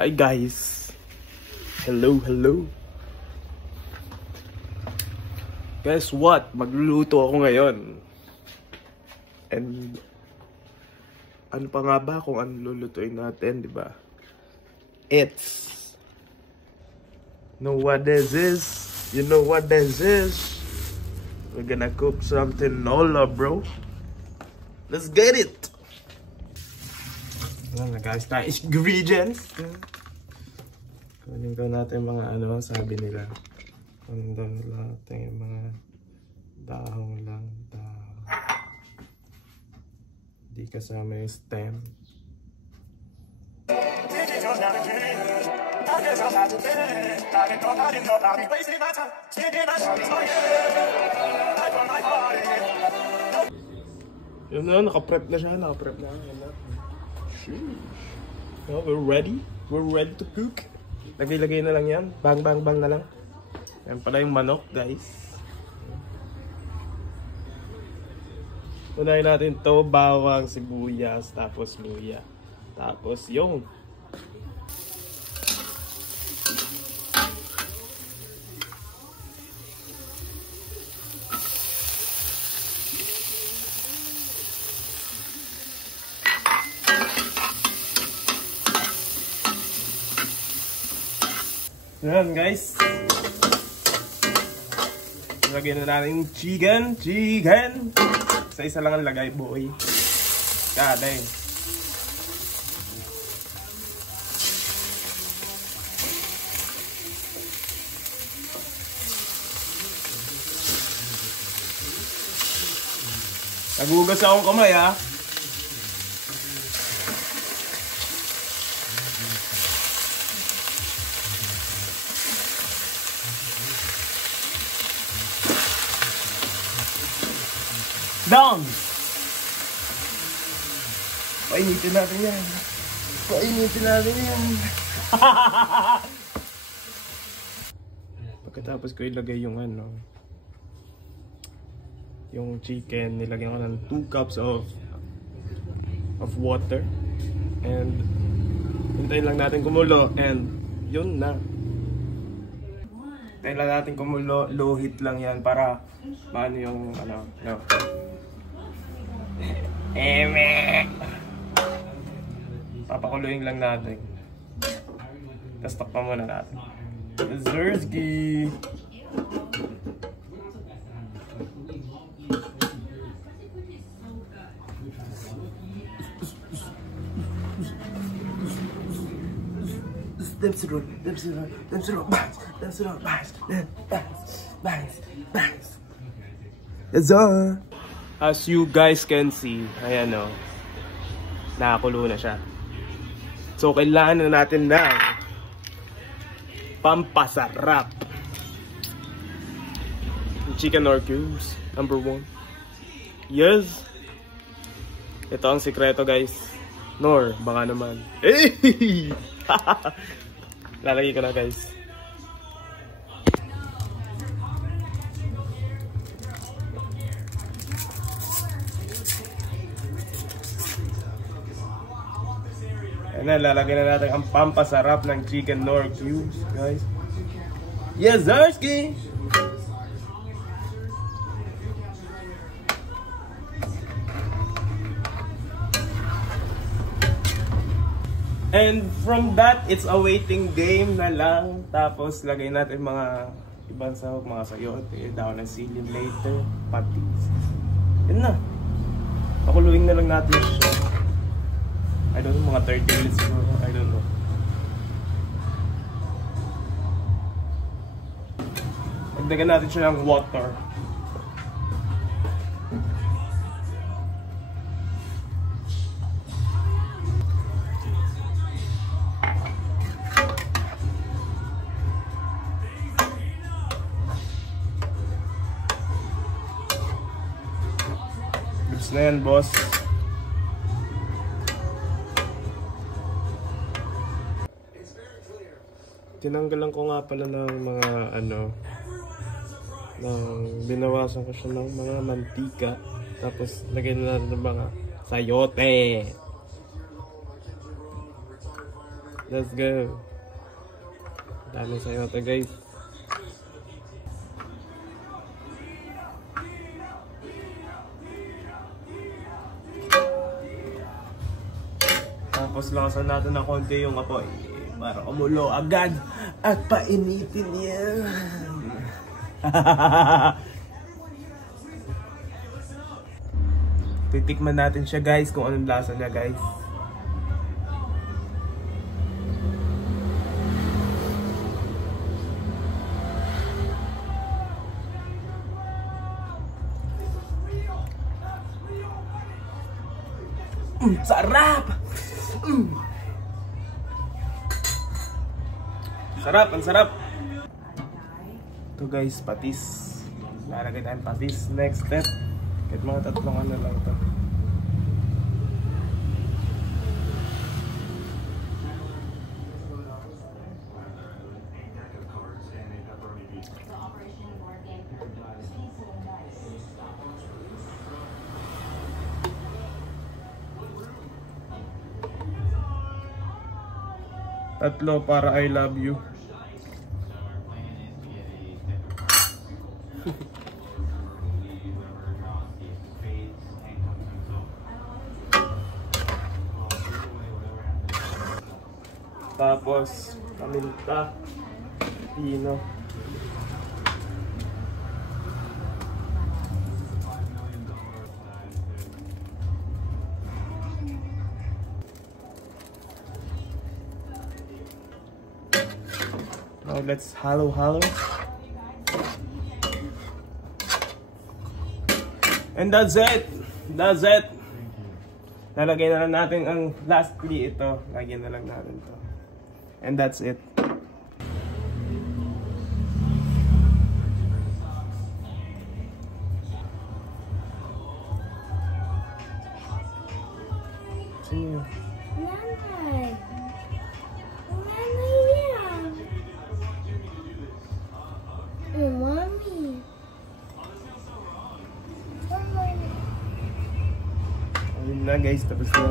Hi guys. Hello. Guess what? Magluluto ako ngayon. And ano pa nga ba kung ano lulutuin natin, di ba? Know what this is? You know what this is? We're gonna cook something nola, bro. Let's get it! Ayan na guys, na ingredients. Kunin ko natin mga ano, sabi nila. Kunin daw natin yung mga dahon lang. Di kasama yung stem. Yun na, nakaprep na siya. Nakaprep na. No, we're ready. We're ready to cook. Lagay-lagay na lang yan. Bang na lang. Yan pala yung manok, guys. Unahin natin to, bawang, sibuyas, tapos luya. Tapos yung yan guys. Lagyan na natin chicken. Isa lang ang lagay, boy. Kaday. Nagugas akong kamay, ha. Down! Painitin natin yan. Pagkatapos ko ilagay yung ano, yung chicken, nilagyan ko ng 2 cups of water. And hintayin lang natin kumulo. And yun na. Hintayin lang natin kumulo. Low heat lang yan para paano yung ano, no. Papakuluin lang natin. Tapos takpan muna natin. Zersky! As you guys can see, ayan o, nakakulo na siya. So kailangan na natin ng pampasarap. Chicken or cubes, number 1. Yes! Ito ang sikreto guys. Nor, baka naman. Hey! Lalagay ko na guys. Ayan na, lalagyan na natin ang pampasarap ng chicken nor cubes, guys. Yes, Zersky! And from that, it's a waiting game na lang. Tapos, lagay natin mga ibang sahog, mga sayote, daw ng silim later, patis. Yan na. Pakuluin na lang natin siya. I don't know, mga 30 minutes siguro. I don't know. Dagdagan natin siya ng water. Goods na yan, boss. Tinanggalan ko nga pala ng mga ano, binawasan ko siya ng mga mantika. Tapos lagyan na natin ng mga sayote. Let's go. Dami sayote guys. Tapos lakasan natin ng konti yung apoy para kumulo agad at painitin yan. Titikman natin siya guys kung anong lasa niya guys. Sarap! Sarap, ang sarap! Ito guys, patis. Lalagay tayong patis. Next step. Kahit mga tatlong ano lang ito. Tatlo para I love you. Tapos, paminta, pino. Now let's halo. And that's it. That's it. Lalagay na lang natin ang lastly ito. Lagyan na lang natin to. And that's it. Sino? Nanay. Nanay yan. Mommy. Ayun na guys, tapos na.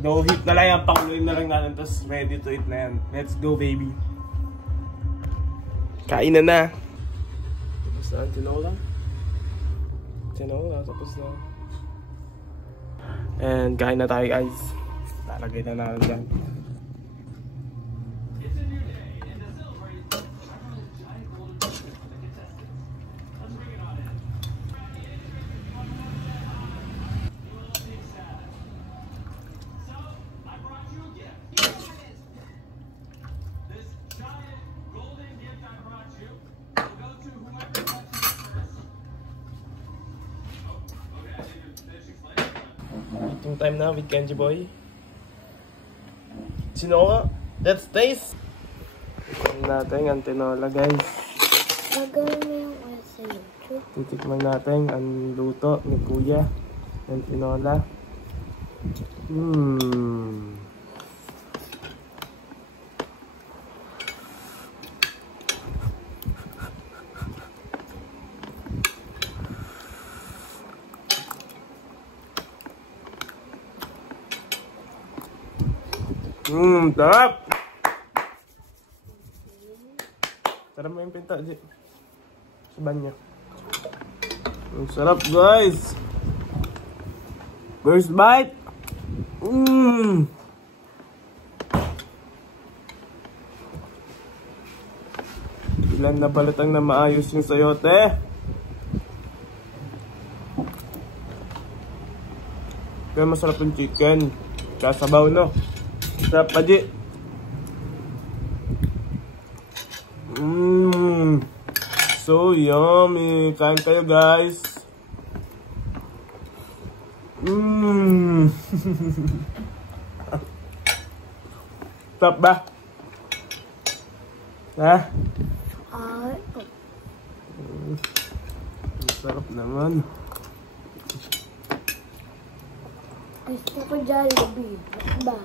Go heat na lang yan, pakuluin na lang natin, tapos ready to eat na yan. Let's go baby. Kain na. Tapos na ang tinola. Tapos na. And kain na tayo guys. Lalagay na natin dyan. Eating time na with Kenji Boy. Tinola, let's taste! Titikman natin ang tinola guys. Gagawin mo yung sa YouTube. Titikman natin ang luto ni Kuya ng tinola. Sarap! Sarap mo yung pinta, G. Sa banyo. Ang sarap, guys! First bite! Ilan na balatang na maayos yung sayote. Kaya masarap yung chicken. Kasabaw, no? Sarap pa, G. So yummy. Kain kayo, guys. Sarap ba? Ha? Ang sarap naman. Gusto ko Jollibee. Ba?